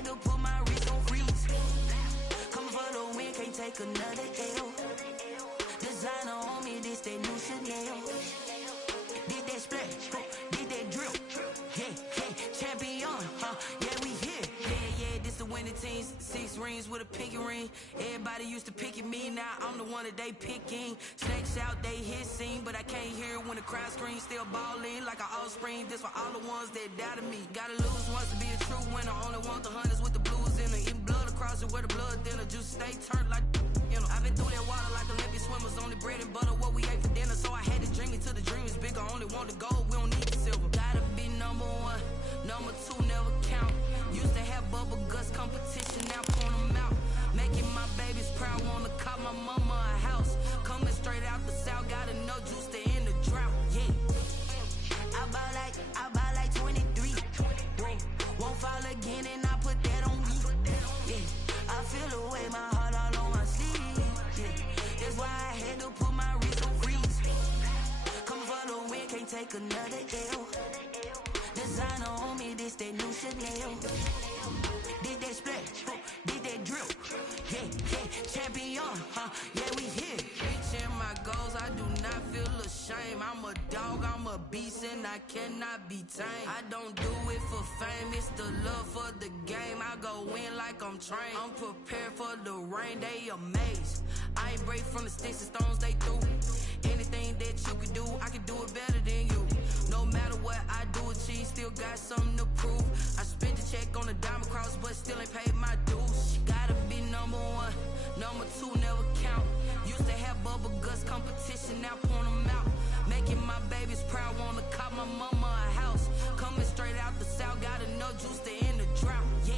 had to put my wrist on freeze. Coming for the win, can't take another L. Designer on me, this that new Chanel. Did that splash, did that drip. Yeah, champion, yeah, we here. Yeah, this the winning team. 6 rings with a pinky ring. Everybody used to pick at me, now I'm the one that they picking. Snakes out, they hit scene, but I can't hear it when the crowd screams. Still balling like an offspring. This for all the ones that doubted me. Gotta lose once to be a true winner. Only want the hunters with the blues in it. Eating blood across it where the blood dinner. Juice stay turned like, you know. I've been through that water like Olympic swimmers. Only bread and butter, what we ate for dinner. So I had to dream it till the dream is bigger. Only want the gold, we don't need the silver. Gotta be number 1, number 2 never count. Used to have bubble guts competition, now point them out. Making my babies proud, wanna cop my mama a house. Coming straight out the south, gotta know juice to end the drought. Yeah, I buy like 23. Won't fall again, and I put that on me. Yeah, I feel the way, my heart all on my sleeve. Yeah, that's why I had to put my wrist on freeze. Coming for the win, can't take another L. Designer on me, this that new Chanel. Did that splash, did that drip. Yeah, champion, yeah, we here. Reaching my goals, I do not feel ashamed. I'm a dog, I'm a beast, and I cannot be tamed. I don't do it for fame, it's the love for the game. I go in like I'm trained. I'm prepared for the rain, they amazed. I ain't break from the sticks and stones they threw. Anything that you could do, I can do it better than you. No matter what I do, achieve, still got something to prove. I spent the check on the diamond cross, but still ain't paid my dues. Gotta be number 1, number 2 never count. Used to have bubble guts competition, now point them out. Making my babies proud, wanna cop my mama a house. Coming straight out the south, gotta know juice to end the drought. Yeah.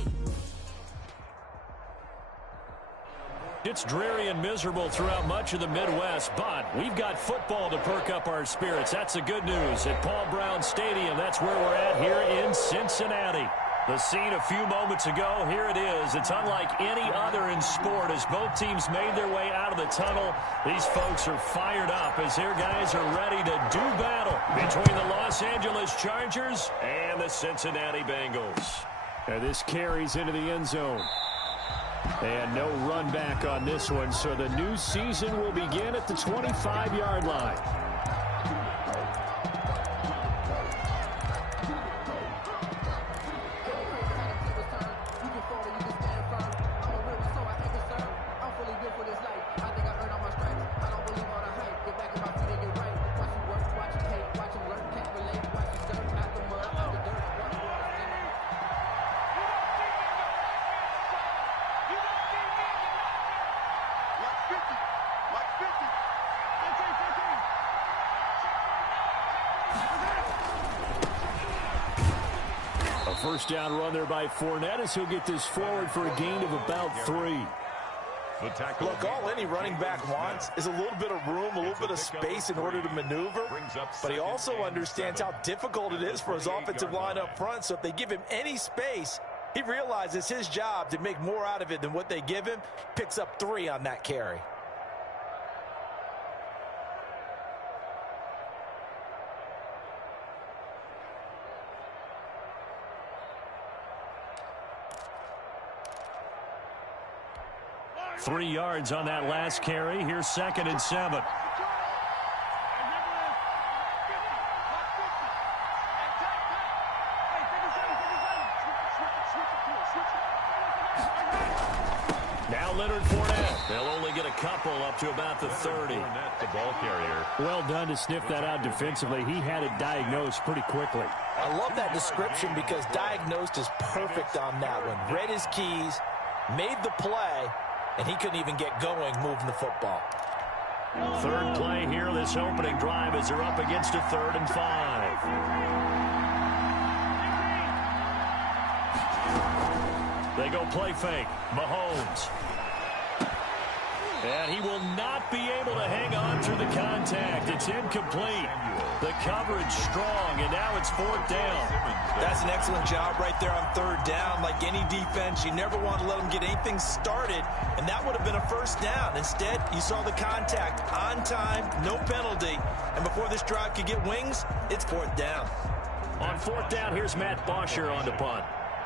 It's dreary and miserable throughout much of the Midwest, but we've got football to perk up our spirits. That's the good news at Paul Brown Stadium. That's where we're at here in Cincinnati. The scene a few moments ago, here it is. It's unlike any other in sport as both teams made their way out of the tunnel. These folks are fired up as their guys are ready to do battle between the Los Angeles Chargers and the Cincinnati Bengals. And this carries into the end zone. And no run back on this one, so the new season will begin at the 25-yard line. First down run there by Fournette as he'll get this forward for a gain of about 3. Look, all any running back wants is a little bit of room, a little bit of space in order to maneuver. But he also understands how difficult it is for his offensive line up front. So if they give him any space, he realizes his job to make more out of it than what they give him. Picks up 3 on that carry. Three yards on that last carry. Here's 2nd and 7. Now Leonard Fournette. They'll only get a couple up to about the 30. The ball carrier. Well done to sniff that out defensively. He had it diagnosed pretty quickly. I love that description because diagnosed is perfect on that one. Read his keys, made the play, and he couldn't even get going moving the football. Third play here, this opening drive as they're up against a 3rd and 5. They go play fake. Mahomes. And he will not be able to hang on through the contact. It's incomplete. The coverage strong, and now it's 4th down. That's an excellent job right there on 3rd down. Like any defense, you never want to let them get anything started, and that would have been a 1st down. Instead, you saw the contact on time, no penalty, and before this drive could get wings, it's 4th down. On 4th down, here's Matt Bosher on the punt.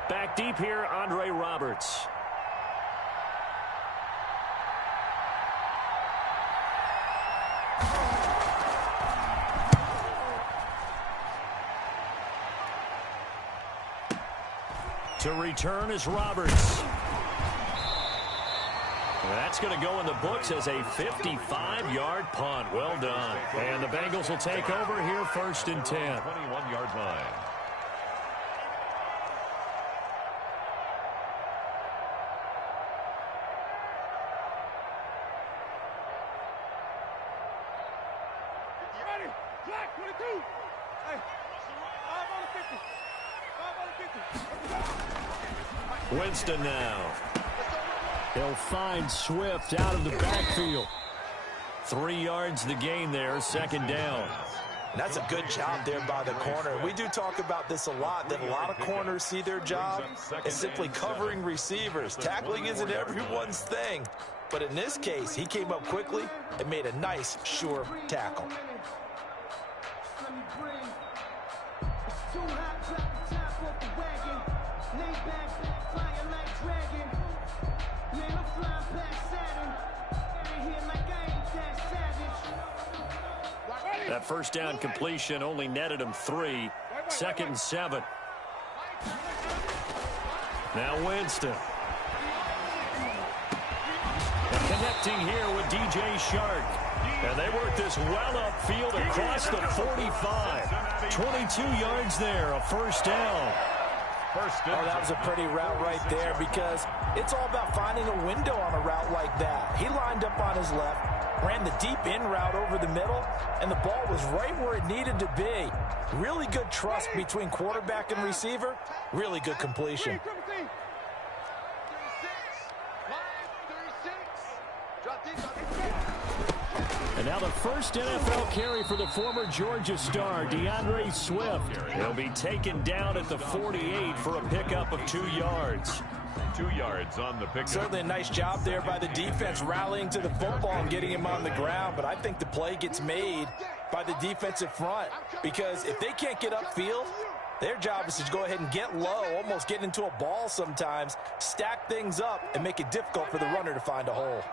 Back deep here, Andre Roberts. To return is Roberts. That's going to go in the books as a 55-yard punt. Well done. And the Bengals will take over here, 1st and 10. 21-yard line. Winston now. They'll find Swift out of the backfield. 3 yards the gain there, 2nd down. That's a good job there by the corner. We do talk about this a lot, that a lot of corners see their job as simply covering receivers. Tackling isn't everyone's thing. But in this case, he came up quickly and made a nice, sure tackle. That 1st down completion only netted him 3. 2nd and 7. Now Winston. And connecting here with DJ Shark. And they work this well upfield across the 45. 22 yards there, a 1st down. Oh, that was a pretty route right there because it's all about finding a window on a route like that. He lined up on his left, ran the deep in route over the middle, and the ball was right where it needed to be. Really good trust between quarterback and receiver. Really good completion. And now the first NFL carry for the former Georgia star, DeAndre Swift. He'll be taken down at the 48 for a pickup of 2 yards. 2 yards on the pickup. Certainly a nice job there by the defense rallying to the football and getting him on the ground, but I think the play gets made by the defensive front because if they can't get upfield, their job is to go ahead and get low, almost get into a ball sometimes, stack things up, and make it difficult for the runner to find a hole.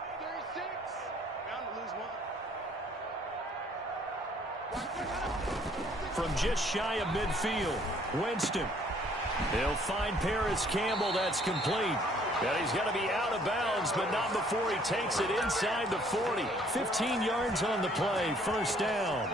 From just shy of midfield, Winston. He'll find Paris Campbell. That's complete. And he's got to be out of bounds, but not before he takes it inside the 40. 15 yards on the play, 1st down.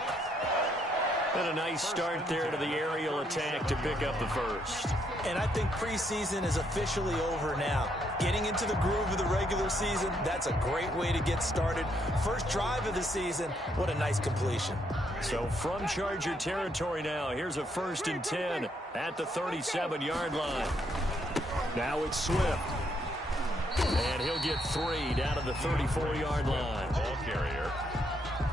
And a nice start there to the aerial attack to pick up the 1st. And I think preseason is officially over now. Getting into the groove of the regular season, that's a great way to get started. First drive of the season, what a nice completion. So from Charger territory now, here's a 1st and 10 at the 37-yard line. Now it's Swift. And he'll get 3 down to the 34-yard line. Ball carrier.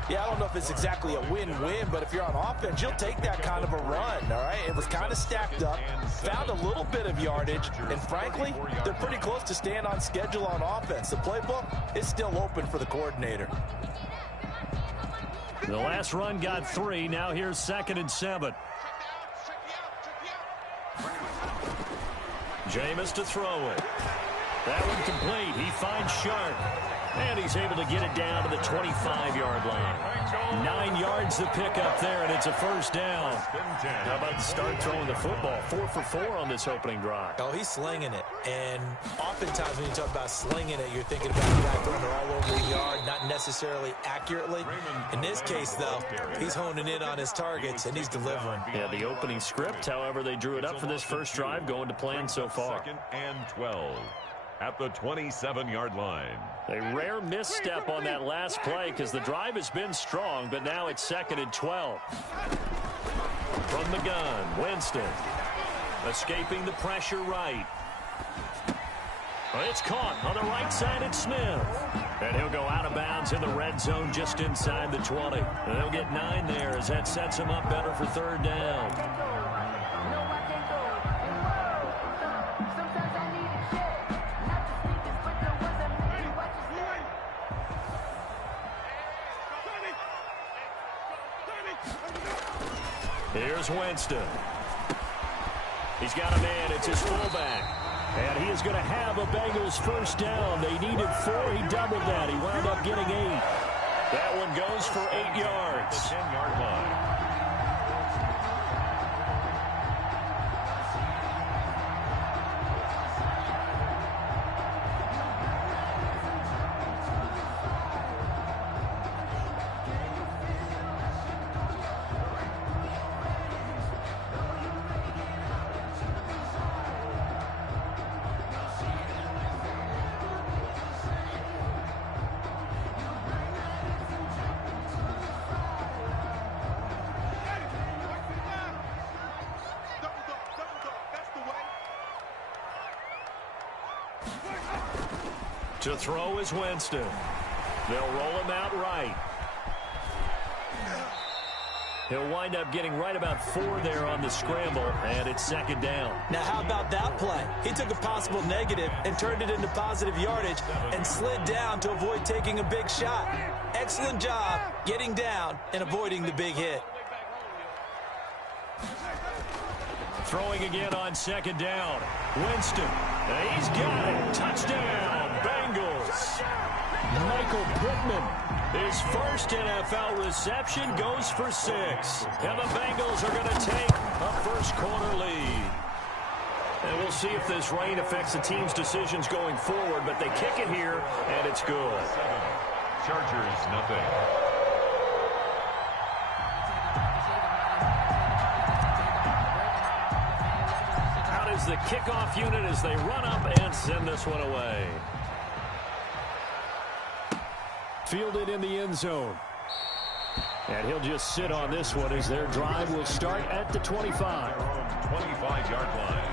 Yeah, I don't know if it's exactly a win-win, but if you're on offense, you'll take that kind of a run, all right? It was kind of stacked up, found a little bit of yardage, and frankly, they're pretty close to staying on schedule on offense. The playbook is still open for the coordinator. The last run got 3. Now here's 2nd and 7. Jameis to throw it. That one complete. He finds Sharp. And he's able to get it down to the 25-yard line. 9 yards to pick up there, and it's a 1st down. How about the start throwing the football? 4 for 4 on this opening drive. Oh, he's slinging it. And oftentimes when you talk about slinging it, you're thinking about a guy throwing it all over the yard, not necessarily accurately. In this case, though, he's honing in on his targets, and he's delivering. Yeah, the opening script, however, they drew it up for this first drive, going to plan so far. 2nd and 12 at the 27-yard line. A rare misstep on that last play because the drive has been strong, but now it's 2nd and 12. From the gun, Winston. Escaping the pressure right. It's caught on the right side at Smith. And he'll go out of bounds in the red zone just inside the 20. And they'll get 9 there as that sets him up better for 3rd down. Here's Winston. He He's got a man. It's his fullback. And he is going to have a Bengals first down. They needed 4. He doubled that. He wound up getting 8. That one goes for 8 yards. The 10-yard line. To throw is Winston. They'll roll him out right. He'll wind up getting right about 4 there on the scramble, and it's second down. Now, how about that play? He took a possible negative and turned it into positive yardage and slid down to avoid taking a big shot. Excellent job getting down and avoiding the big hit. Throwing again on second down. Winston. And he's got it. Touchdown, Bengals. Michael Pittman. His first NFL reception goes for 6. And the Bengals are going to take a first-quarter lead. And we'll see if this rain affects the team's decisions going forward, but they kick it here, and it's good. Chargers, nothing. The kickoff unit as they run up and send this one away. Fielded in the end zone. And he'll just sit on this one as their drive will start at the 25. 25-yard line.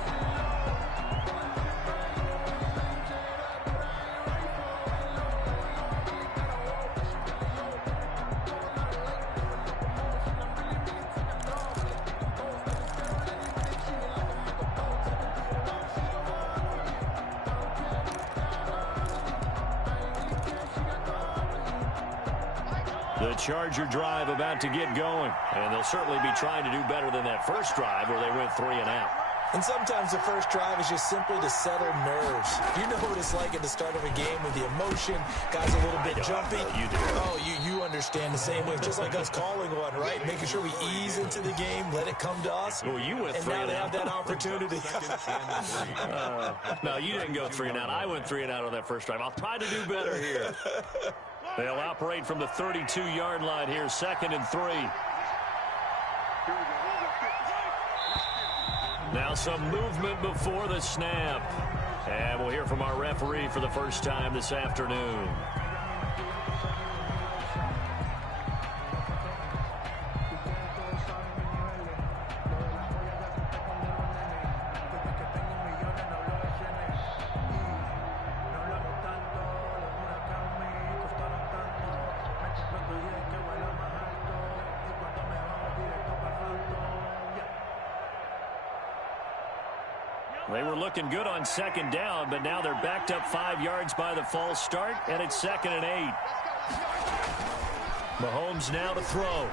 The Charger drive about to get going, and they'll certainly be trying to do better than that first drive where they went 3 and out. And sometimes the first drive is just simply to settle nerves. You know what it's like at the start of a game with the emotion, guys a little bit jumpy. You do. Oh, you understand the same way, just like us calling one, right? Making sure we ease into the game, let it come to us. Well, you went and 3 now and they out. have that opportunity. No, you didn't go 3 and out. I went 3 and out on that first drive. I'll try to do better here. They'll operate from the 32-yard line here, 2nd and 3. Now some movement before the snap. And we'll hear from our referee for the first time this afternoon. They were looking good on second down, but now they're backed up 5 yards by the false start, and it's 2nd and 8. Mahomes now to throw.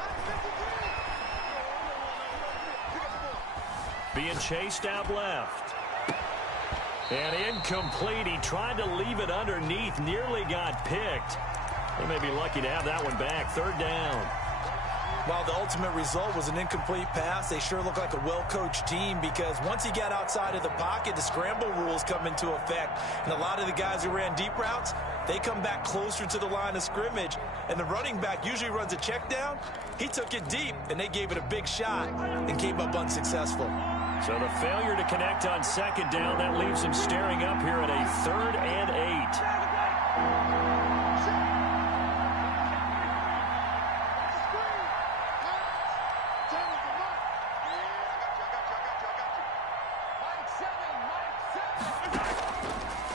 Being chased out left. And incomplete. He tried to leave it underneath, nearly got picked. They may be lucky to have that one back. 3rd down. While the ultimate result was an incomplete pass, they sure look like a well-coached team because once he got outside of the pocket, the scramble rules come into effect. And a lot of the guys who ran deep routes, they come back closer to the line of scrimmage. And the running back usually runs a check down. He took it deep, and they gave it a big shot and came up unsuccessful. So the failure to connect on second down, that leaves them staring up here at a 3rd and 8.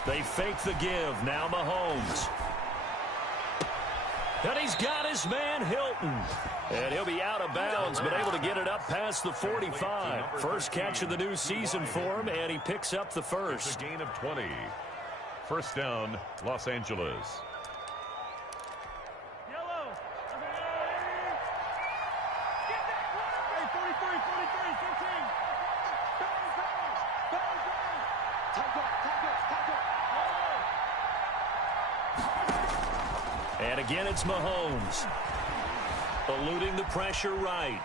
They fake the give. Now Mahomes. And he's got his man Hilton. And he'll be out of bounds, but able to get it up past the 45. First catch of the new season for him, and he picks up the first. It's a gain of 20. First down, Los Angeles. And again, it's Mahomes. Eluding the pressure right.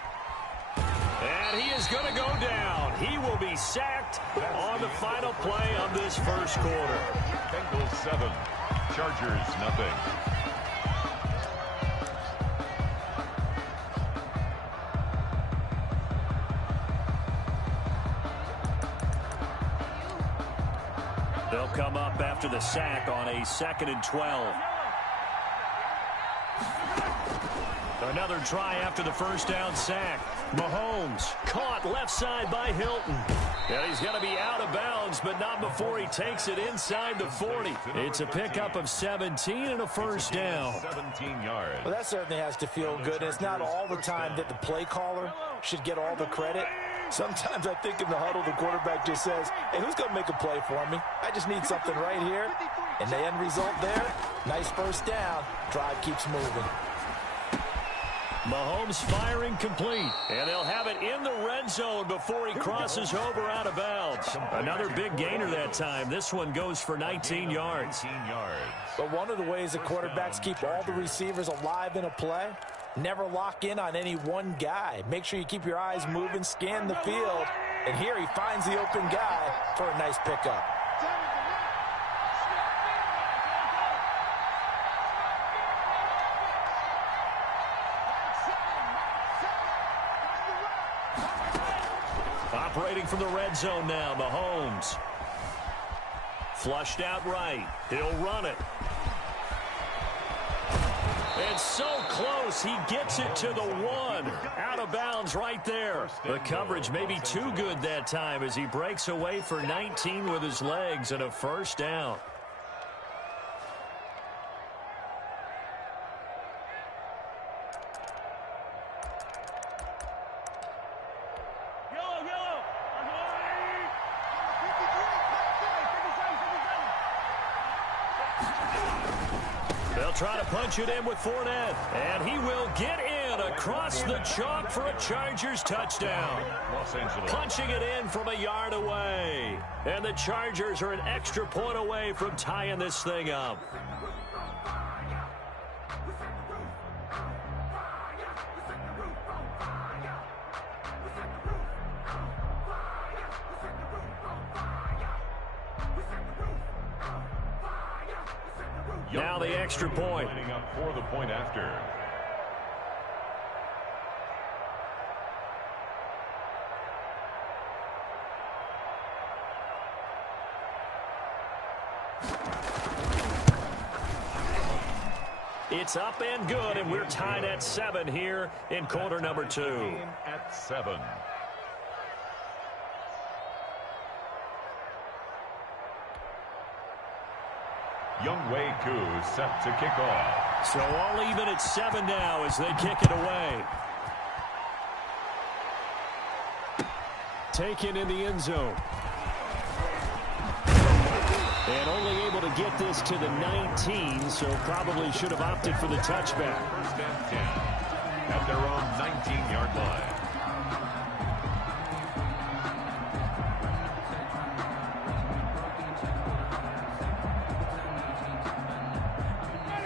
And he is going to go down. He will be sacked on the final play of this first quarter. Bengals 7, Chargers nothing. They'll come up after the sack on a 2nd and 12. Another try after the first down sack. Mahomes caught left side by Hilton. And he's going to be out of bounds, but not before he takes it inside the 40. It's a pickup of 17 and a first down. 17 yards. Well, that certainly has to feel good. It's not all the time that the play caller should get all the credit. Sometimes I think in the huddle, the quarterback just says, hey, who's going to make a play for me? I just need something right here. And the end result there, nice first down. Drive keeps moving. Mahomes firing complete, and they'll have it in the red zone before he crosses over out of bounds. Another big gainer that time. This one goes for 19 yards. 19 yards. But one of the ways the quarterbacks keep all the receivers alive in a play, never lock in on any one guy. Make sure you keep your eyes moving, scan the field, and here he finds the open guy for a nice pickup. Operating from the red zone now, Mahomes. Flushed out right. He'll run it. And so close, he gets it to the 1. Out of bounds right there. The coverage may be too good that time as he breaks away for 19 with his legs and a first down. They'll try to punch it in with Fournette, and he will get in across the chalk for a Chargers touchdown. Los Angeles. Punching it in from a yard away. And the Chargers are an extra point away from tying this thing up. Now the extra point. Lining up for the point after. It's up and good, and we're tied at 7 here in quarter number 2. At 7. Younghoe Koo set to kick off. So all even at 7 now as they kick it away. Taken in the end zone. And only able to get this to the 19, so probably should have opted for the touchback. First and 10 at their own 19-yard line.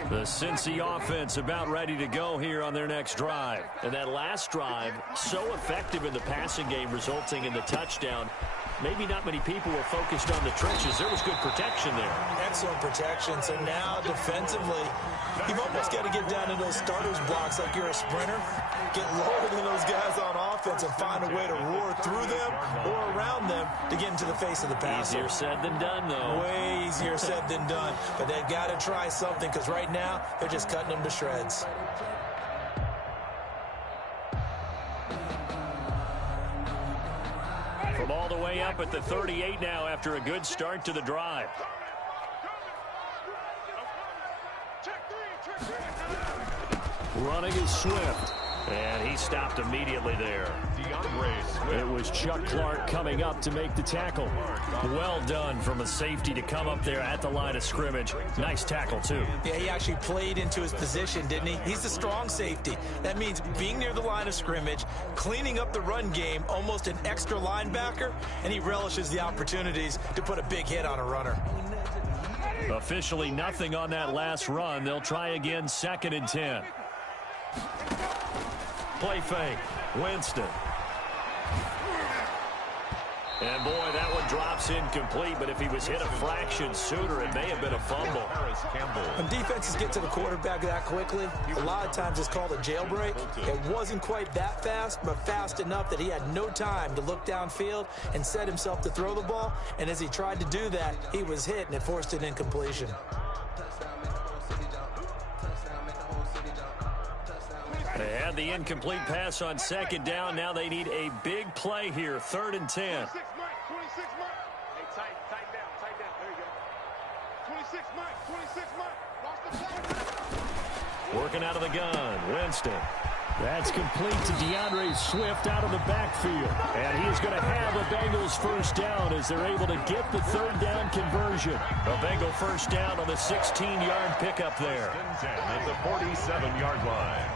The Cincy offense about ready to go here on their next drive. And that last drive, so effective in the passing game, resulting in the touchdown. Maybe not many people were focused on the trenches. There was good protection there. Excellent protection. So now defensively, you've almost got to get down to those starters blocks like you're a sprinter. Get lower than those guys on offense and find a way to roar through them or around them to get into the face of the passer. Easier said than done, though. Way easier said than done. But they've got to try something because right now they're just cutting them to shreds. From all the way up at the 38 now after a good start to the drive. Running is Swift. And he stopped immediately there. It was Chuck Clark coming up to make the tackle. Well done from a safety to come up there at the line of scrimmage. Nice tackle, too. Yeah, he actually played into his position, didn't he? He's a strong safety. That means being near the line of scrimmage, cleaning up the run game, almost an extra linebacker, and he relishes the opportunities to put a big hit on a runner. Officially nothing on that last run. They'll try again, 2nd and 10. Play fake. Winston. And, boy, that one drops incomplete, but if he was hit a fraction sooner, it may have been a fumble. When defenses get to the quarterback that quickly, a lot of times it's called a jailbreak. It wasn't quite that fast, but fast enough that he had no time to look downfield and set himself to throw the ball. And as he tried to do that, he was hit, and it forced an incompletion. They had the incomplete pass on 2nd down. Now they need a big play here, 3rd and 10. 26 Mike. Hey, tighten down. There you go. 26 Mike. Watch the play. Working out of the gun, Winston. That's complete to DeAndre Swift out of the backfield. And he is going to have a Bengals first down as they're able to get the 3rd down conversion. A Bengal first down on the 16-yard pickup there. 10 at the 47-yard line.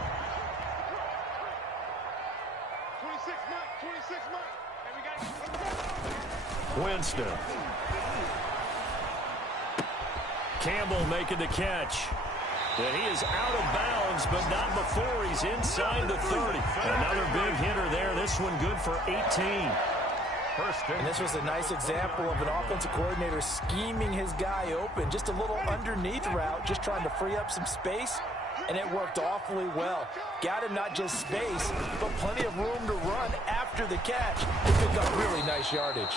26 Mike. And we got Winston. Campbell making the catch. And he is out of bounds, but not before he's inside the 30. Another big hitter there. This one good for 18. And this was a nice example of an offensive coordinator scheming his guy open. Just a little underneath route, just trying to free up some space. And it worked awfully well. Got him not just space, but plenty of room to run after the catch to pick up really nice yardage.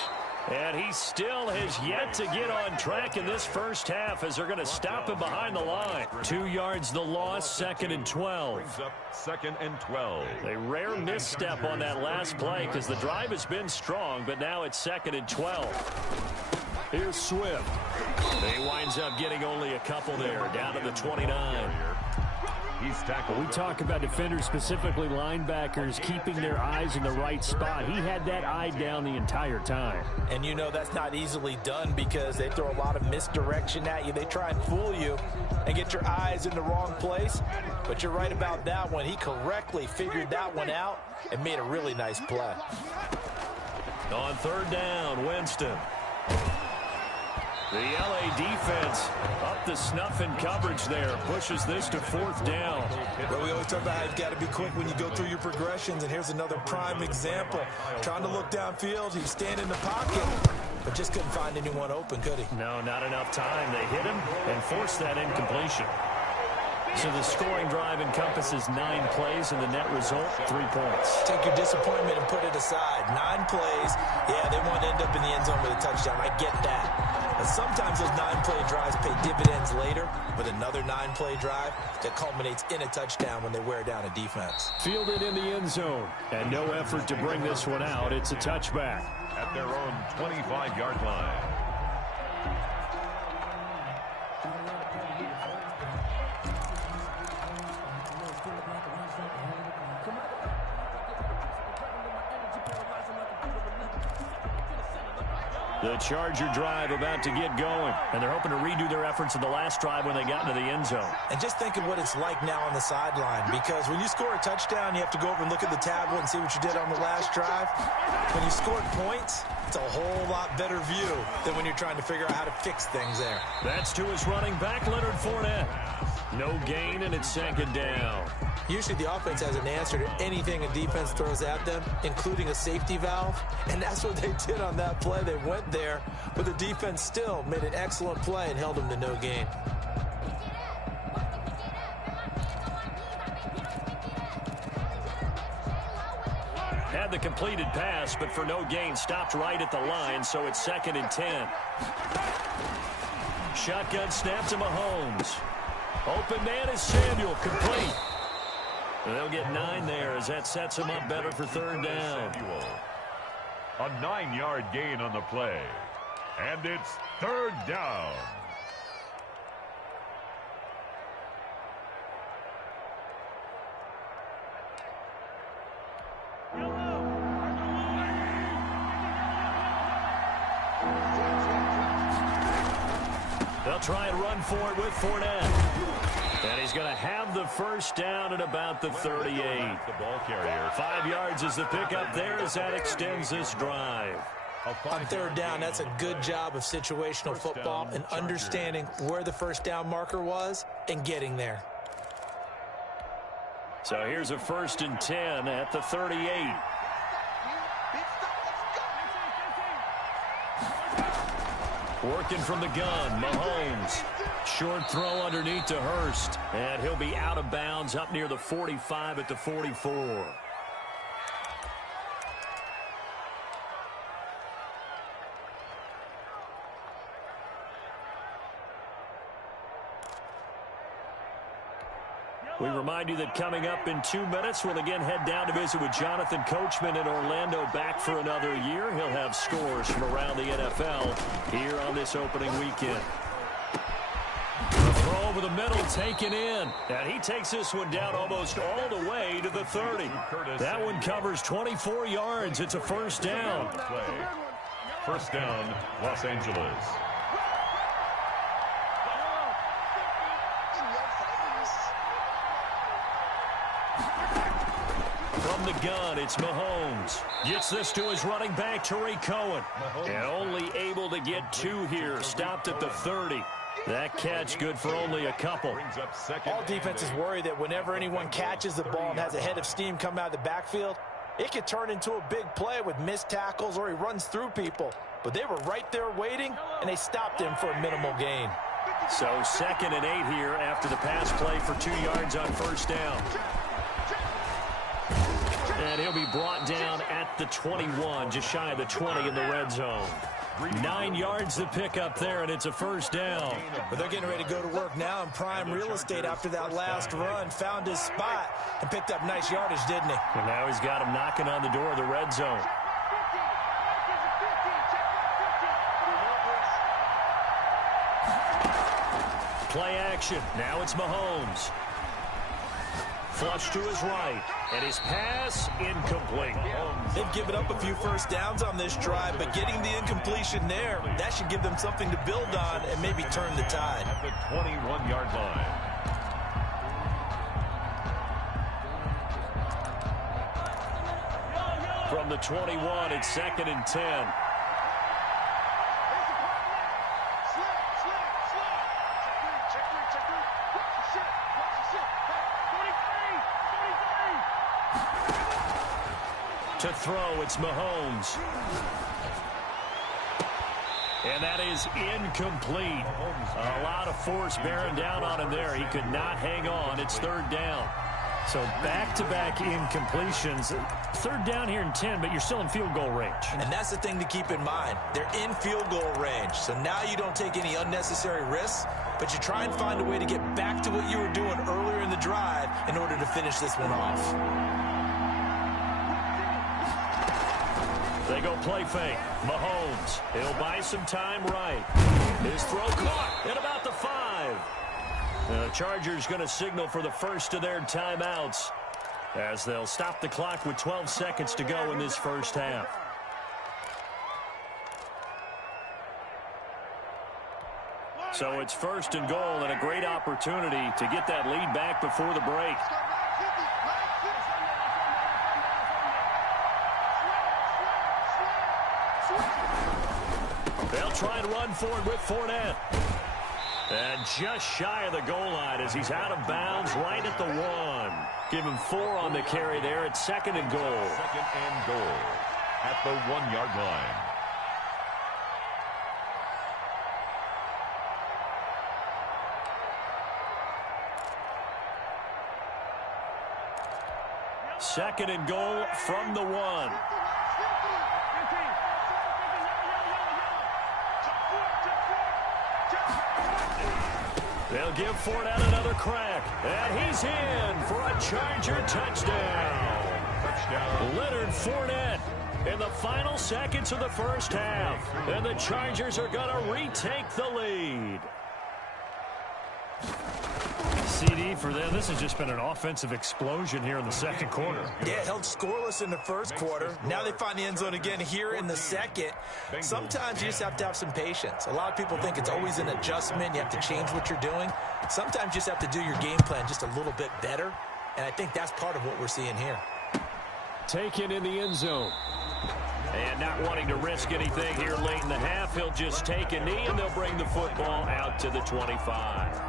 And he still has yet to get on track in this first half as they're going to stop him behind the line. 2 yards the loss, 2nd and 12. Brings up 2nd and 12. A rare misstep on that last play because the drive has been strong, but now it's 2nd and 12. Here's Swift. He winds up getting only a couple there, down to the 29. He's tackled. We talk about defenders, specifically linebackers, keeping their eyes in the right spot. He had that eye down the entire time. And you know that's not easily done because they throw a lot of misdirection at you. They try and fool you and get your eyes in the wrong place. But you're right about that one. He correctly figured that one out and made a really nice play. On 3rd down, Winston. The LA defense up the snuff in coverage there. Pushes this to 4th down. Well, we always talk about how you've got to be quick when you go through your progressions, and here's another prime example. Trying to look downfield, he's standing in the pocket, but just couldn't find anyone open, could he? No, not enough time. They hit him and forced that incompletion. So the scoring drive encompasses 9 plays, and the net result, 3 points. Take your disappointment and put it aside. 9 plays. Yeah, they want to end up in the end zone with a touchdown. I get that. But sometimes those 9-play drives pay dividends later with another 9-play drive that culminates in a touchdown when they wear down a defense. Fielded in the end zone. And no effort to bring this one out. It's a touchback. At their own 25-yard line. The Charger drive about to get going, and they're hoping to redo their efforts in the last drive when they got into the end zone. And just think of what it's like now on the sideline, because when you score a touchdown, you have to go over and look at the tablet and see what you did on the last drive. When you scored points, it's a whole lot better view than when you're trying to figure out how to fix things there. That's to his running back, Leonard Fournette. No gain, and it's 2nd down. Usually the offense has an answer to anything a defense throws at them, including a safety valve. And that's what they did on that play. They went there, but the defense still made an excellent play and held them to no gain. Had the completed pass, but for no gain, stopped right at the line, so it's 2nd and 10. Shotgun snap to Mahomes. Open man is Samuel, complete. And they'll get 9 there as that sets him up better for 3rd down. A 9-yard gain on the play. And it's 3rd down. They'll try and run for it with Fournette. And he's going to have the first down at about the 38. The ball carrier. 5 yards is the pickup there as that extends this drive. On third down, that's a good job of situational football and understanding where the first down marker was and getting there. So here's a 1st and 10 at the 38. Working from the gun, Mahomes. Short throw underneath to Hurst. And he'll be out of bounds up near the 45 at the 44. We remind you that coming up in 2 minutes, we'll again head down to visit with Jonathan Coachman in Orlando, back for another year. He'll have scores from around the NFL here on this opening weekend. The throw over the middle taken in. And he takes this one down almost all the way to the 30. That one covers 24 yards. It's a first down. First down, Los Angeles. From the gun, it's Mahomes. Gets this to his running back, Tariq Cohen. And only able to get 2 here. Stopped at the 30. That catch good for only a couple. All defenses worry that whenever anyone catches the ball and has a head of steam come out of the backfield, it could turn into a big play with missed tackles or he runs through people. But they were right there waiting, and they stopped him for a minimal gain. So 2nd and 8 here after the pass play for 2 yards on first down. And he'll be brought down at the 21, just shy of the 20 in the red zone. 9 yards to pick up there, and it's a first down. But they're getting ready to go to work now in prime real estate after that last run. Found his spot and picked up nice yardage, didn't he? And now he's got him knocking on the door of the red zone. Play action. Now it's Mahomes. Flush to his right. And his pass incomplete. They've given up a few first downs on this drive, but getting the incompletion there, that should give them something to build on and maybe turn the tide. At the 21-yard line. From the 21, it's 2nd and 10. To throw, it's Mahomes. And that is incomplete. A lot of force bearing down on him there. He could not hang on. It's 3rd down. So back-to-back incompletions. 3rd down here in 10, but you're still in field goal range. And that's the thing to keep in mind. They're in field goal range. So now you don't take any unnecessary risks, but you try and find a way to get back to what you were doing earlier in the drive in order to finish this one off. They go play fake. Mahomes. He'll buy some time right. His throw caught at about the 5. The Chargers going to signal for the first of their timeouts as they'll stop the clock with 12 seconds to go in this first half. So it's 1st and goal and a great opportunity to get that lead back before the break. They'll try and run for it with Fournette. And just shy of the goal line as he's out of bounds right at the 1. Give him 4 on the carry there at 2nd and goal. 2nd and goal at the 1-yard line. Second and goal from the 1. They'll give Fournette another crack. And he's in for a Charger touchdown. Leonard Fournette in the final seconds of the first half. And the Chargers are going to retake the lead. CD for them. This has just been an offensive explosion here in the second quarter. Yeah, held scoreless in the first quarter. Now they find the end zone again here in the second. Sometimes you just have to have some patience. A lot of people think it's always an adjustment. You have to change what you're doing. Sometimes you just have to do your game plan just a little bit better. And I think that's part of what we're seeing here. Taken in the end zone. And not wanting to risk anything here late in the half, he'll just take a knee, and they'll bring the football out to the 25.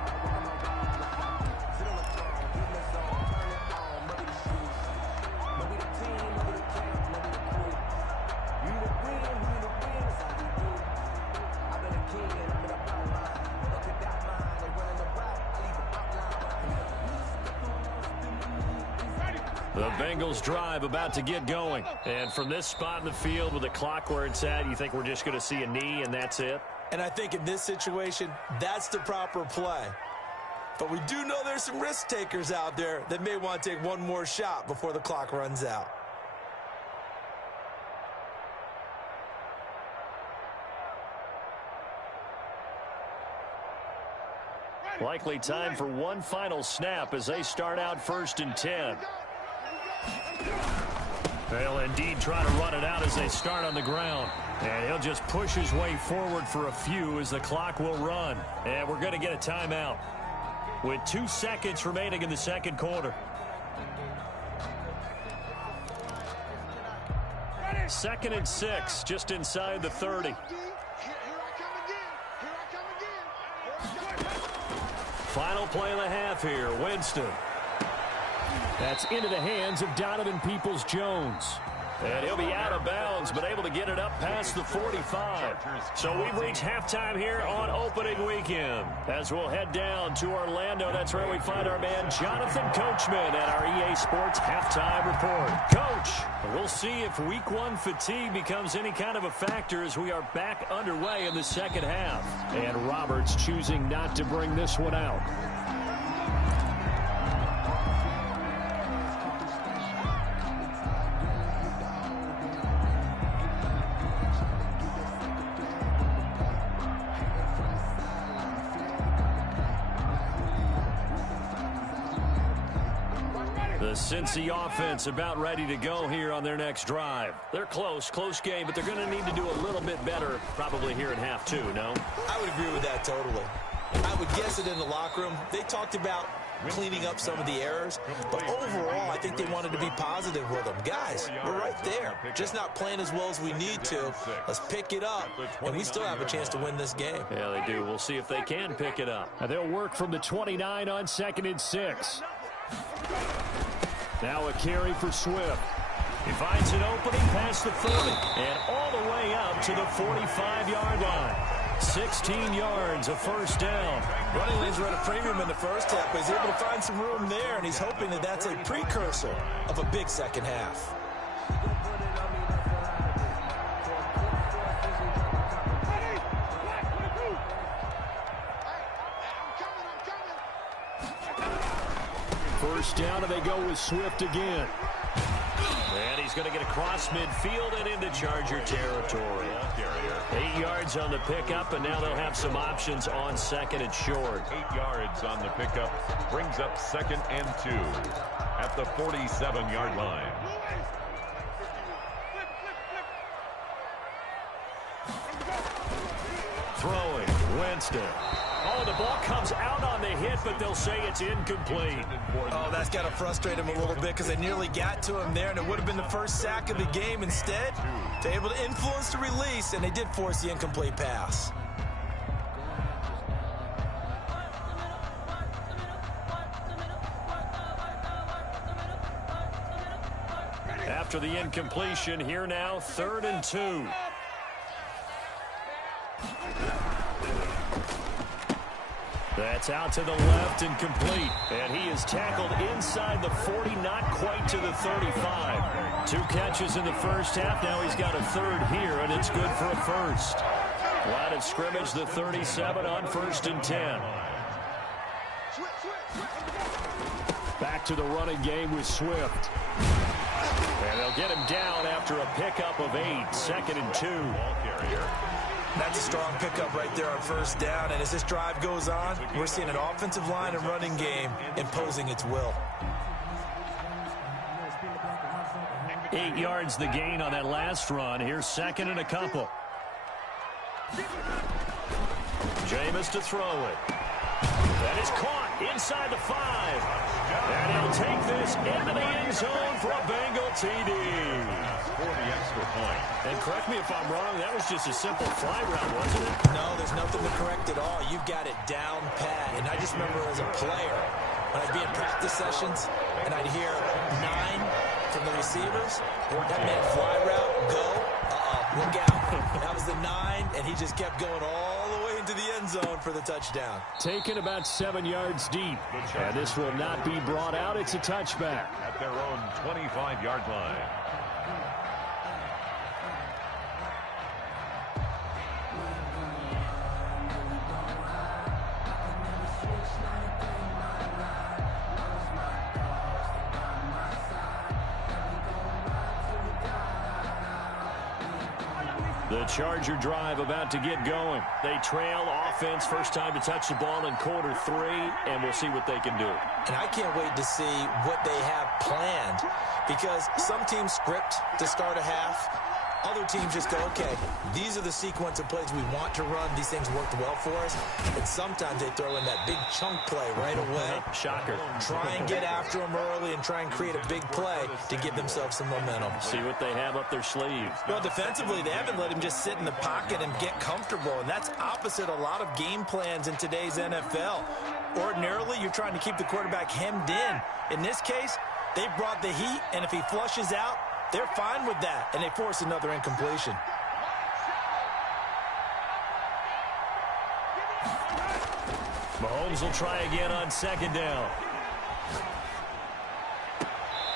The Bengals drive about to get going. And from this spot in the field with the clock where it's at, you think we're just going to see a knee and that's it? And I think in this situation, that's the proper play. But we do know there's some risk takers out there that may want to take one more shot before the clock runs out. Likely time for one final snap as they start out 1st and 10. They'll indeed try to run it out as they start on the ground. And he'll just push his way forward for a few as the clock will run. And we're going to get a timeout with 2 seconds remaining in the second quarter. 2nd and 6, just inside the 30. Final play of the half here, Winston. That's into the hands of Donovan Peoples-Jones. And he'll be out of bounds, but able to get it up past the 45. So we've reached halftime here on opening weekend. As we'll head down to Orlando, that's where we find our man Jonathan Coachman at our EA Sports Halftime Report. Coach, we'll see if Week 1 fatigue becomes any kind of a factor as we are back underway in the second half. And Roberts choosing not to bring this one out. The Cincy offense about ready to go here on their next drive. They're close game, but they're going to need to do a little bit better probably here in half 2, no? I would agree with that totally. I would guess it in the locker room. They talked about cleaning up some of the errors, but overall, I think they wanted to be positive with them. Guys, we're right there. Just not playing as well as we need to. Let's pick it up, and we still have a chance to win this game. Yeah, they do. We'll see if they can pick it up. And they'll work from the 29 on 2nd and 6. Now a carry for Swift. He finds an opening past the 30 and all the way up to the 45-yard line. 16 yards, a first down. Running lanes were at a premium in the first half, but he's able to find some room there, and he's hoping that that's a precursor of a big second half. First down, and they go with Swift again. And he's going to get across midfield and into Charger territory. 8 yards on the pickup, and now they'll have some options on 2nd and short. 8 yards on the pickup brings up 2nd and 2 at the 47-yard line. Throwing, Winston. Oh, the ball comes out on the hit, but they'll say it's incomplete. Oh, that's got to frustrate him a little bit because they nearly got to him there, and it would have been the first sack of the game. Instead, they're able to influence the release, and they did force the incomplete pass. After the incompletion, here now, 3rd and 2. That's out to the left and complete. And he is tackled inside the 40, not quite to the 35. 2 catches in the first half. Now he's got a 3rd here, and it's good for a first. Line of scrimmage, the 37 on 1st and 10. Back to the running game with Swift. And they'll get him down after a pickup of 8. 2nd and 2. Ball carrier. That's a strong pickup right there on first down. And as this drive goes on, we're seeing an offensive line and running game imposing its will. 8 yards the gain on that last run. Here's second and a couple. Jameis to throw it. That is caught inside the 5. And he'll take this into the end zone for a Bengal TD. For the extra point. And correct me if I'm wrong, that was just a simple fly route, wasn't it? No, there's nothing to correct at all. You've got it down pat. And I just remember as a player, when I'd be in practice sessions, and I'd hear 9 from the receivers, that meant fly route, go, look out. That was the 9, and he just kept going all the way into the end zone for the touchdown. Taken about 7 yards deep. And this will not be brought out. It's a touchback. At their own 25-yard line. The Charger drive about to get going. They trail offense, first time to touch the ball in quarter 3, and we'll see what they can do. And I can't wait to see what they have planned, because some teams script to start a half. Other teams just go, okay, these are the sequence of plays we want to run. These things worked well for us. And sometimes they throw in that big chunk play right away. Shocker. Try and get after them early and try and create a big play to give themselves some momentum. See what they have up their sleeve. Well, defensively, they haven't let him just sit in the pocket and get comfortable, and that's opposite a lot of game plans in today's NFL. Ordinarily, you're trying to keep the quarterback hemmed in. In this case, they brought the heat, and if he flushes out, they're fine with that, and they force another incompletion. Mahomes will try again on second down.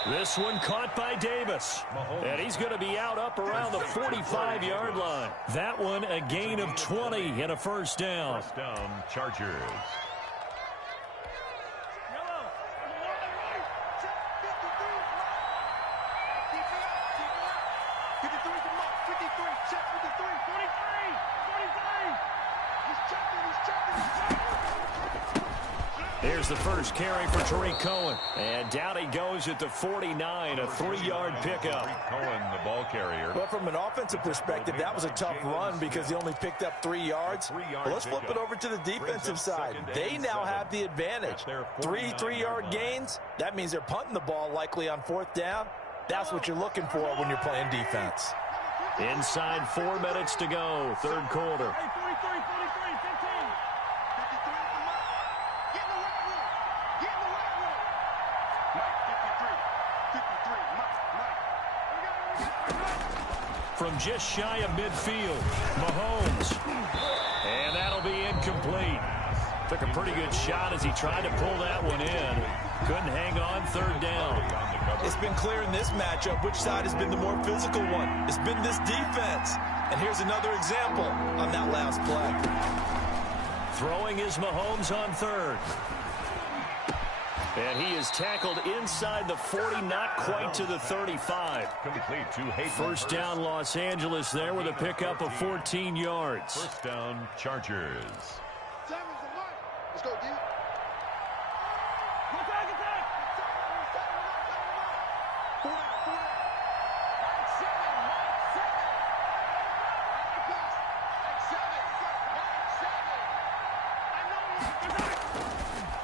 This one caught by Davis. And he's going to be out up around the 45-yard line. That one a gain of 20 and a first down. First down, Chargers. Here's the first carry for Tariq Cohen. And down he goes at the 49, a 3-yard pickup. Tariq Cohen, the ball carrier. Well, from an offensive perspective, that was a tough run because he only picked up 3 yards. Well, let's flip it over to the defensive side. They now have the advantage. 3 3-yard gains, that means they're punting the ball likely on 4th down. That's what you're looking for when you're playing defense. Inside 4 minutes to go, third quarter. From just shy of midfield, Mahomes. And that'll be incomplete. Took a pretty good shot as he tried to pull that one in. Couldn't hang on, third down. It's been clear in this matchup which side has been the more physical one. It's been this defense. And here's another example on that last play. Throwing is Mahomes on third. And he is tackled inside the 40, not quite to the 35. Complete to Hayden. First down, Los Angeles there with a pickup of 14 yards. First down, Chargers. Let's go, D.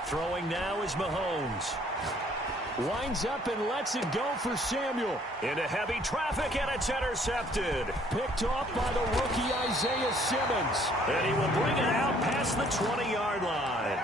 Throwing now is Mahomes. Winds up and lets it go for Samuel. Into heavy traffic, and it's intercepted. Picked off by the rookie Isaiah Simmons. And he will bring it out past the 20-yard line.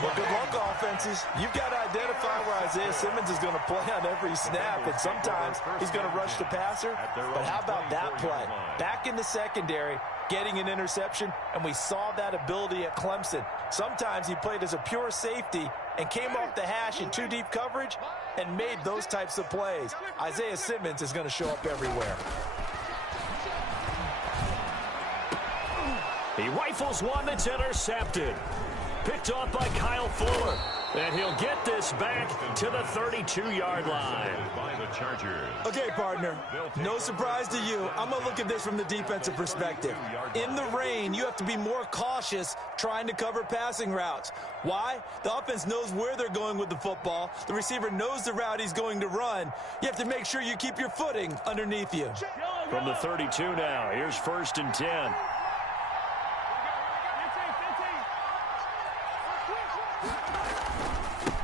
Well, good luck, offenses. You've got to identify where Isaiah Simmons is going to play on every snap, and sometimes he's going to rush the passer. But how about that play? Back in the secondary, getting an interception, and we saw that ability at Clemson. Sometimes he played as a pure safety and came off the hash in 2 deep coverage and made those types of plays. Isaiah Simmons is going to show up everywhere. He rifles one that's intercepted. Picked off by Kyle Fuller. And he'll get this back to the 32-yard line. By the Chargers. Okay, partner, no surprise to you. I'm going to look at this from the defensive perspective. In the rain, you have to be more cautious trying to cover passing routes. Why? The offense knows where they're going with the football. The receiver knows the route he's going to run. You have to make sure you keep your footing underneath you. From the 32 now, here's 1st and 10.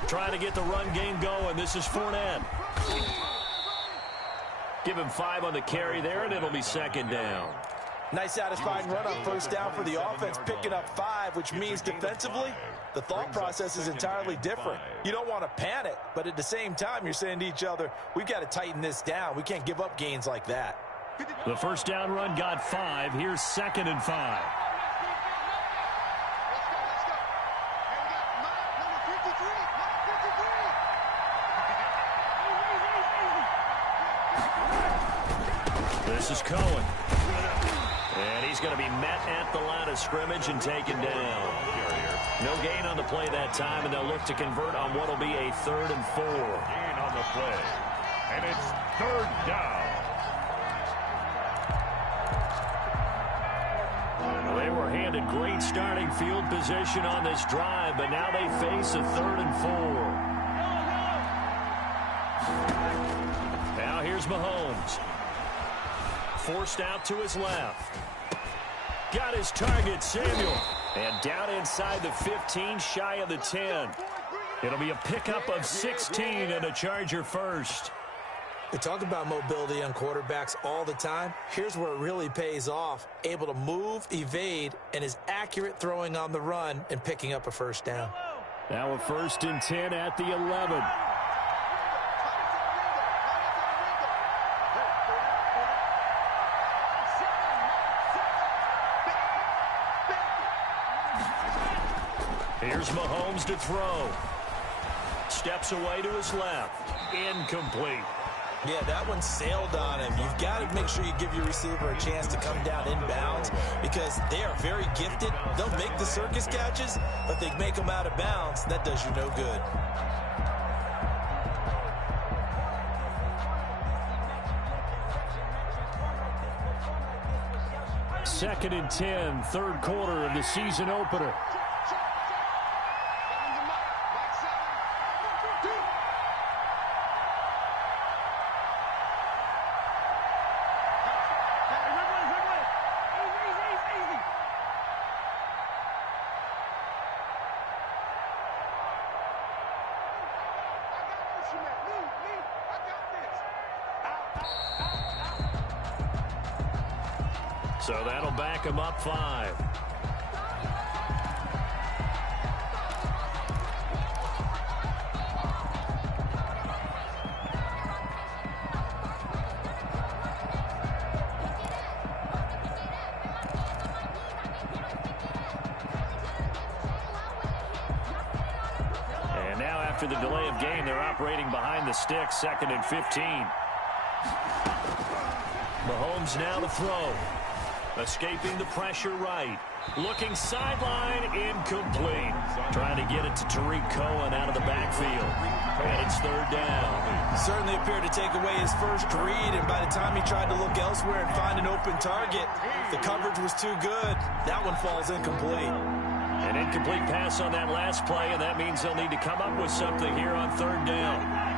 Trying to get the run game going. This is Fournette. Give him 5 on the carry there, and it'll be 2nd down. Nice satisfying run on 1st down for the offense, picking up 5, which means defensively, the thought process is entirely different. You don't want to panic, but at the same time, you're saying to each other, we've got to tighten this down. We can't give up gains like that. The 1st down run got 5. Here's 2nd and 5. This is Cohen. And he's going to be met at the line of scrimmage and taken down. No gain on the play that time, and they'll look to convert on what will be a 3rd and 4. Gain on the play. And it's 3rd down. They were handed great starting field position on this drive, but now they face a 3rd and 4. Now here's Mahomes. Forced out to his left. Got his target, Samuel. And down inside the 15, shy of the 10. It'll be a pickup of 16 and a Charger first. We talk about mobility on quarterbacks all the time. Here's where it really pays off. Able to move, evade, and is accurate throwing on the run and picking up a 1st down. Now a 1st and 10 at the 11. Here's Mahomes to throw. Steps away to his left. Incomplete. Yeah, that one sailed on him. You've got to make sure you give your receiver a chance to come down inbounds because they are very gifted. They'll make the circus catches, but they make them out of bounds. That does you no good. Second and 10, 3rd quarter of the season opener. So that'll back him up 5. And now after the delay of game, they're operating behind the sticks, 2nd and 15. Mahomes now to throw. Escaping the pressure right. Looking sideline, incomplete. Trying to get it to Tariq Cohen out of the backfield. And it's 3rd down. Certainly appeared to take away his first read, and by the time he tried to look elsewhere and find an open target, the coverage was too good. That one falls incomplete. An incomplete pass on that last play, and that means they'll need to come up with something here on 3rd down.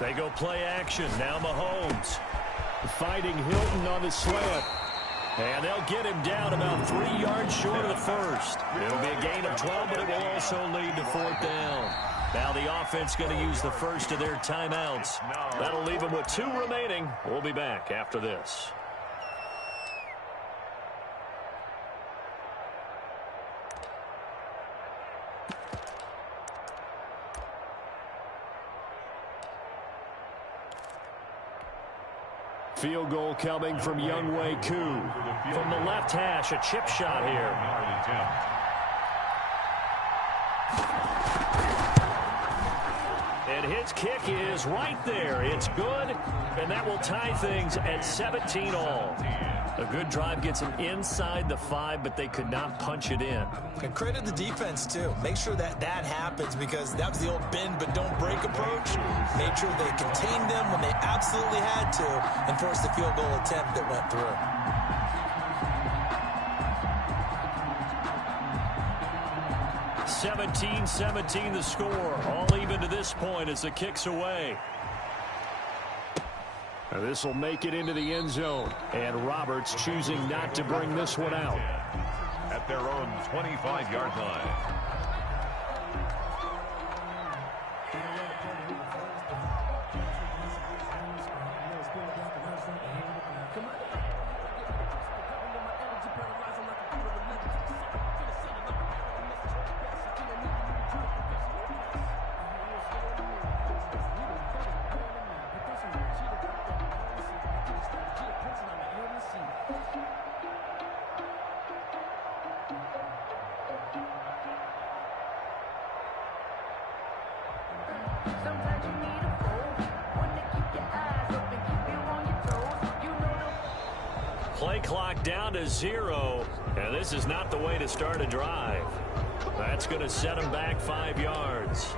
They go play action. Now Mahomes Fighting Hilton on the slant. And they'll get him down about 3 yards short of the first. It'll be a gain of 12, but it will also lead to 4th down. Now the offense going to use the first of their timeouts. That'll leave them with 2 remaining. We'll be back after this. Field goal coming from Younghoe Koo. From the left hash, a chip shot here. And his kick is right there. It's good, and that will tie things at 17 all. A good drive gets them inside the 5, but they could not punch it in. And credit the defense, too. Make sure that happens, because that was the old bend but don't break approach. Made sure they contained them when they absolutely had to and forced the field goal attempt that went through. (17-17) the score. All even to this point as the kick's away. This will make it into the end zone. And Roberts choosing not to bring this one out. At their own 25-yard line. Play clock down to 0, and this is not the way to start a drive. That's going to set them back 5 yards.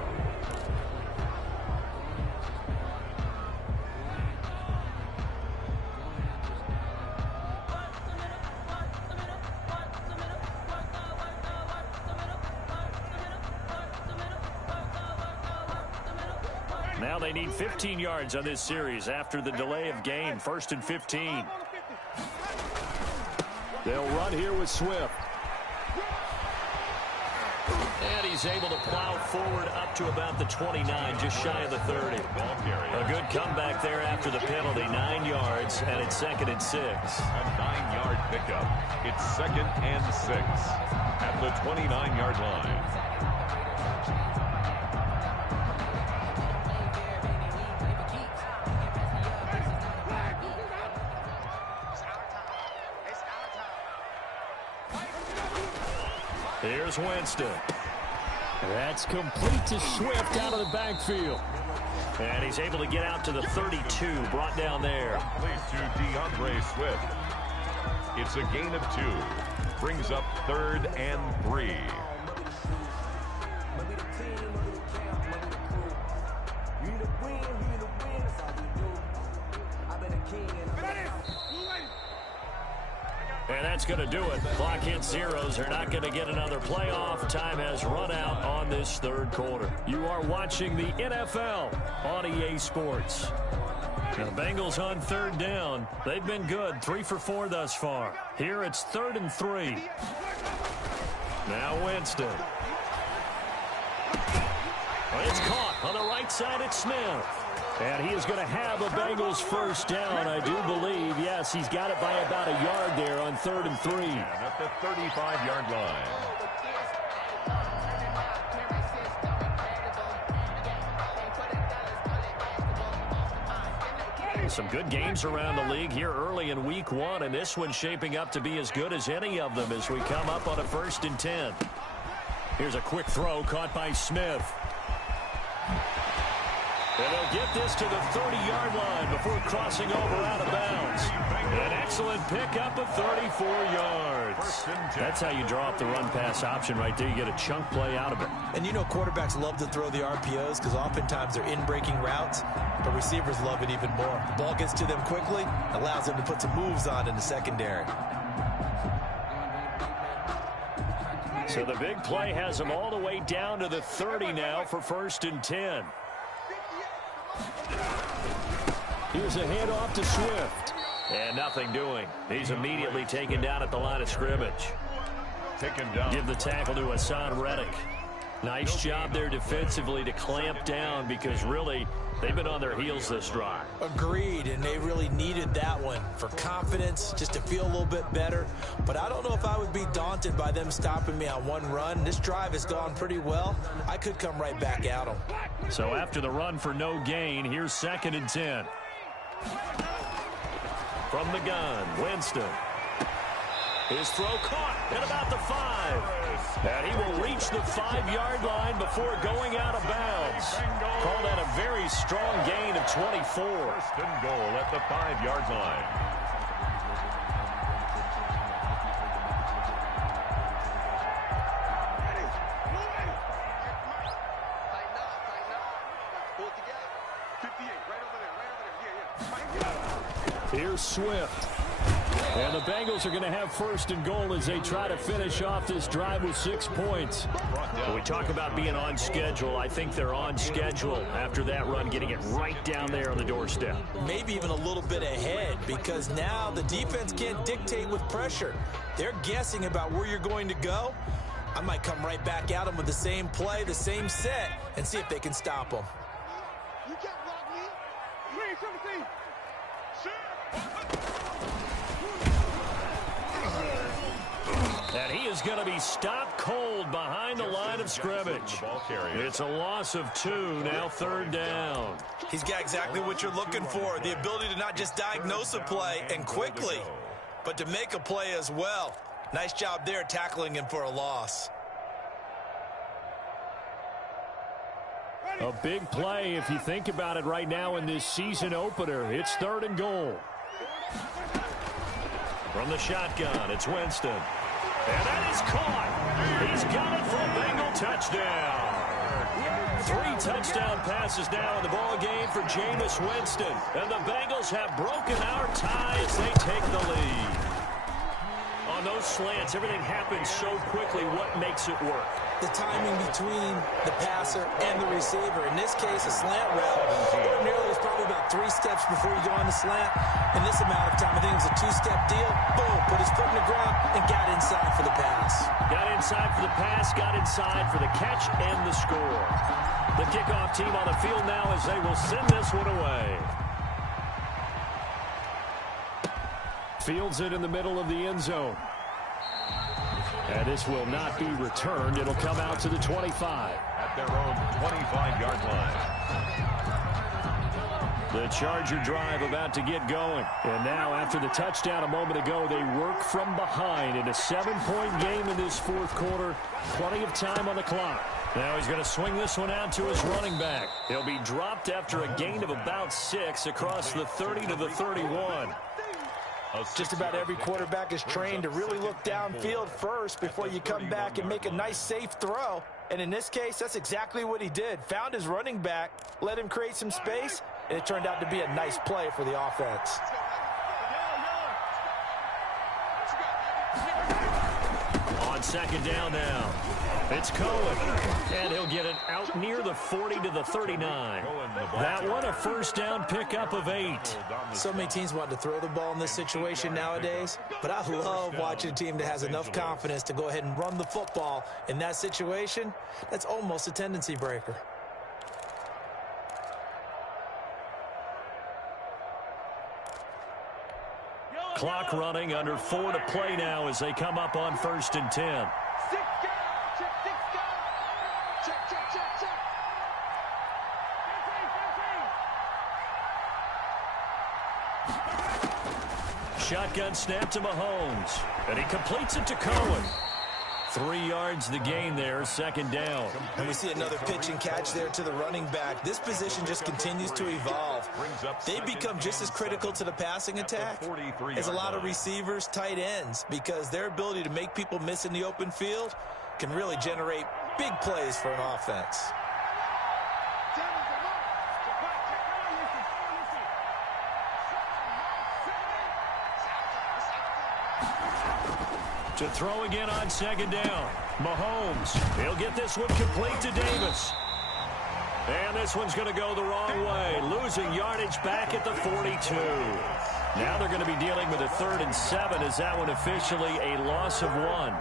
Now they need 15 yards on this series after the delay of game. 1st and 15. They'll run here with Swift. And he's able to plow forward up to about the 29, just shy of the 30. A good comeback there after the penalty. 9 yards, and it's 2nd and 6. A 9-yard pickup. It's 2nd and 6 at the 29-yard line. Here's Winston. That's complete to Swift out of the backfield. And he's able to get out to the 32, brought down there. Complete to DeAndre Swift. It's a gain of 2. Brings up 3rd and 3. And that's going to do it. Clock hits zeros. They're not going to get another playoff. Time has run out on this 3rd quarter. You are watching the NFL on EA Sports. Now, the Bengals on 3rd down. They've been good. 3 for 4 thus far. Here it's 3rd and 3. Now Winston. It's caught on the right side. It's Smith. And he is going to have a Bengals 1st down, I do believe. Yes, he's got it by about a yard there on 3rd and 3. At the 35-yard line. Some good games around the league here early in week 1, and this one's shaping up to be as good as any of them as we come up on a 1st and 10. Here's a quick throw caught by Smith. And they'll get this to the 30-yard line before crossing over out of bounds. An excellent pickup of 34 yards. That's how you draw up the run-pass option right there. You get a chunk play out of it. And you know quarterbacks love to throw the RPOs because oftentimes they're in-breaking routes, but receivers love it even more. The ball gets to them quickly, allows them to put some moves on in the secondary. So the big play has them all the way down to the 30 now for 1st and 10. Here's a handoff to Swift. And nothing doing. He's immediately taken down at the line of scrimmage. Taken down. Give the tackle to Hassan Reddick. Nice job there defensively to clamp down because really they've been on their heels this drive. Agreed, and they really needed that one for confidence, just to feel a little bit better. But I don't know if I would be daunted by them stopping me on one run. This drive has gone pretty well. I could come right back at them. So after the run for no gain, here's 2nd and 10. From the gun, Winston. His throw caught at about the 5. And he will reach the 5-yard line before going out of bounds. Call that a very strong gain of 24. First and goal at the 5-yard line. Here's Swift. And the Bengals are going to have first and goal as they try to finish off this drive with 6 points. When we talk about being on schedule, I think they're on schedule after that run, getting it right down there on the doorstep. Maybe even a little bit ahead, because now the defense can't dictate with pressure. They're guessing about where you're going to go. I might come right back at them with the same play, the same set, and see if they can stop them. You can't block me. 317. And he is going to be stopped cold behind the line of scrimmage. It's a loss of 2, now 3rd down. He's got exactly what you're looking for, the ability to not just diagnose a play and quickly, but to make a play as well. Nice job there tackling him for a loss. A big play if you think about it right now in this season opener. It's 3rd and goal. From the shotgun, it's Winston. And that is caught. He's got it for a Bengal touchdown. 3 touchdown passes now in the ball game for Jameis Winston. And the Bengals have broken our tie as they take the lead. On those slants, everything happens so quickly. What makes it work? The timing between the passer and the receiver. In this case, a slant route. Ordinarily, it's probably about 3 steps before you go on the slant. In this amount of time, I think it was a 2-step deal. Boom, put his foot in the ground and got inside for the pass. Got inside for the pass, got inside for the catch and the score. The kickoff team on the field now as they will send this one away. Fields it in the middle of the end zone. And this will not be returned. It'll come out to the 25. At their own 25-yard line. The Charger drive about to get going. And now, after the touchdown a moment ago, they work from behind in a 7-point game in this 4th quarter. Plenty of time on the clock. Now he's going to swing this one out to his running back. He'll be dropped after a gain of about 6 across the 30 to the 31. Just about every quarterback is trained to really look downfield first before you come back and make a nice, safe throw. And in this case, that's exactly what he did. Found his running back, let him create some space, and it turned out to be a nice play for the offense. On 2nd down now, it's Cohen, and he'll get it out near the 40 to the 39. That one a first down pickup of 8. So many teams want to throw the ball in this situation nowadays, but I love watching a team that has enough confidence to go ahead and run the football. In that situation, that's almost a tendency breaker. Clock running, under 4 to play now as they come up on 1st and 10. Shotgun snap to Mahomes, and he completes it to Cohen. 3 yards the gain there, 2nd down. And we see another pitch and catch there to the running back. This position just continues to evolve. They become just as critical to the passing attack as a lot of receivers, tight ends, because their ability to make people miss in the open field can really generate big plays for an offense. To throw again on 2nd down. Mahomes, he'll get this one complete to Davis. And this one's going to go the wrong way, losing yardage back at the 42. Now they're going to be dealing with a 3rd and 7 as that one officially a loss of 1.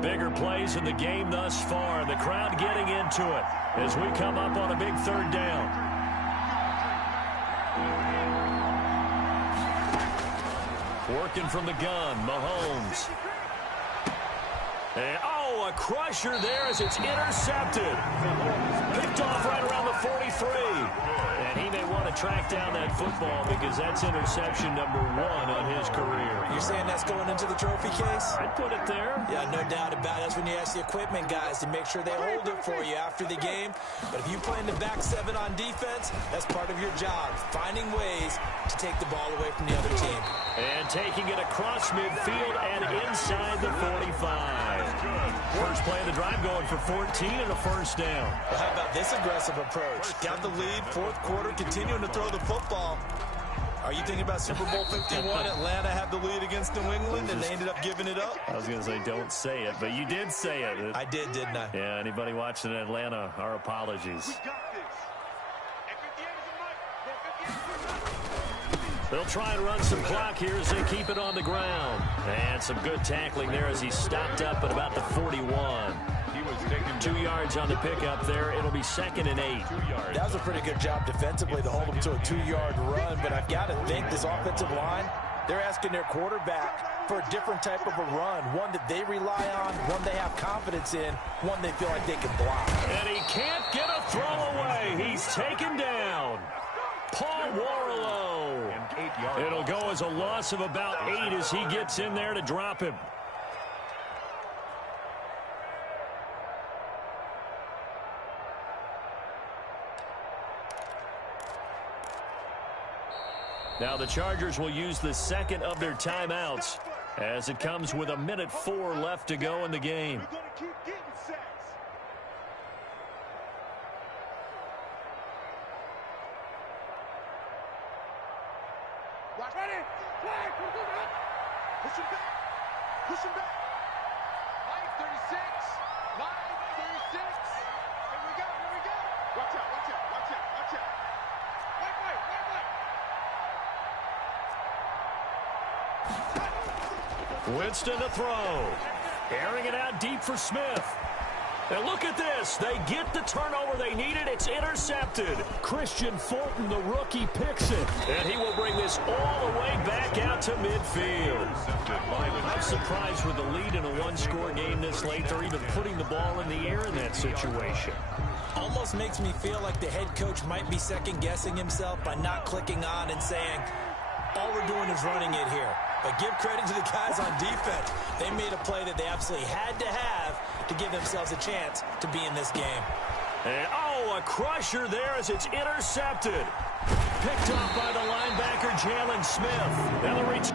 Bigger plays in the game thus far. The crowd getting into it as we come up on a big 3rd down. Working from the gun, Mahomes. And, Oh, a crusher there as it's intercepted. Picked off right around the 43. And he may want to track down that football because that's interception number 1 on his career. You're saying that's going into the trophy case? I'd put it there. Yeah, no doubt about it. That's when you ask the equipment guys to make sure they hold it for you after the game. But if you play in the back 7 on defense, that's part of your job, finding ways to take the ball away from the other team. And taking it across midfield and inside the 45. First play of the drive going for 14 and a first down. Well, how about this aggressive approach? Got the lead, fourth quarter, continuing to throw the football. Are you thinking about Super Bowl 51? Atlanta had the lead against New England, and they ended up giving it up? I was going to say don't say it, but you did say it. I did, didn't I? Yeah, anybody watching Atlanta, our apologies. They'll try and run some clock here as they keep it on the ground. And some good tackling there as he stopped up at about the 41. He was taken 2 yards on the pickup there. It'll be 2nd and 8. 2 yards. That was a pretty good job defensively to hold him to a 2-yard run, but I've got to think this offensive line, they're asking their quarterback for a different type of a run, one that they rely on, one they have confidence in, one they feel like they can block. And he can't get a throw away. He's taken down. Paul Warrilow. It'll go as a loss of about 8 as he gets in there to drop him. Now the Chargers will use the second of their timeouts as it comes with 1:04 left to go in the game. We're going to keep getting sacks. Watch. Ready. Flag. Push him back. Push him back. Line 36. Line 36. Here we go. Here we go. Watch out. Watch out. Watch out. Watch out. Wait. Winston to throw. Airing it out deep for Smith. And look at this. They get the turnover they needed. It's intercepted. Christian Fulton, the rookie, picks it. And he will bring this all the way back out to midfield. I'm surprised with the lead in a one-score game this late. They're even putting the ball in the air in that situation. Almost makes me feel like the head coach might be second-guessing himself by not clicking on and saying, all we're doing is running it here. But give credit to the guys on defense. They made a play that they absolutely had to have to give themselves a chance to be in this game. And, a crusher there as it's intercepted. Picked off by the linebacker, Jalen Smith. Now the reach.